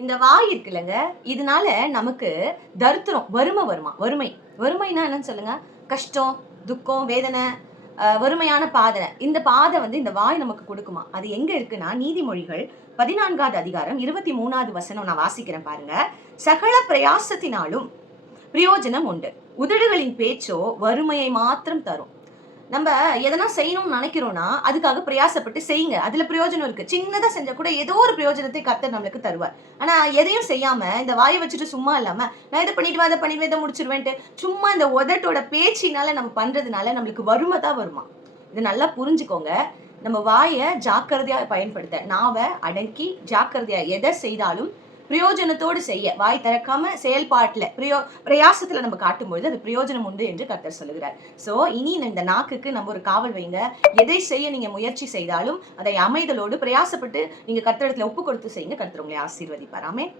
இந்த வாய் இருக்குல்லங்க, இதனால நமக்கு தரித்திரம், வறுமை வருமா? வறுமைனா என்னன்னு சொல்லுங்க? கஷ்டம், துக்கம், வேதனை, வறுமையான பாதை. இந்த பாதை வந்து இந்த வாய் நமக்கு குடுக்குமா? அது எங்க இருக்குன்னா, நீதிமொழிகள் 14வது அதிகாரம் 23வது வசனம் நான் வாசிக்கிறேன் பாருங்க. "சகல பிரயாசத்தினாலும் பிரயோஜனம் உண்டு. உதடுகளின் பேச்சோ வறுமையை மாத்திரம் தரும்." நம்ம எதனா செய்யணும்னு நினைக்கிறோம்னா அதுக்காக பிரயாசப்பட்டு செய்யுங்க. அதுல பிரயோஜனம் இருக்கு. சின்னதா செஞ்சா கூட ஏதோ ஒரு பிரயோஜனத்தை கர்த்தர் நம்மளுக்கு தருவார். ஆனா எதையும் செய்யாம இந்த வாயை வச்சுட்டு சும்மா இல்லாம நான் இதை பண்ணிட்டு அதை பண்ணிடுவேன், இதை முடிச்சிருவேன்ட்டு சும்மா இந்த உதட்டோட பேச்சினால நம்ம பண்றதுனால நம்மளுக்கு வறுமை தான் வருமா. இது நல்லா புரிஞ்சுக்கோங்க. நம்ம வாயை ஜாக்கிரதையா பயன்படுத்த, நாவை அடக்கி ஜாக்கிரதையா எதை செய்தாலும் பிரயோஜனத்தோடு செய்ய, வாய் திறக்காம செயல்பாட்டுல பிரயாசத்துல நம்ம காட்டும்பொழுது அது பிரயோஜனம் உண்டு என்று கர்த்தர் சொல்லுகிறார். சோ இனி இந்த நாக்குக்கு நம்ம ஒரு காவல் வைங்க. எதை செய்ய நீங்க முயற்சி செய்தாலும் அதை அமைதலோடு பிரயாசப்பட்டு நீங்க கர்த்தரிடத்துல ஒப்பு கொடுத்து செய்யுங்க. கர்த்தர் உங்களை ஆசீர்வதிப்பார். ஆமென்.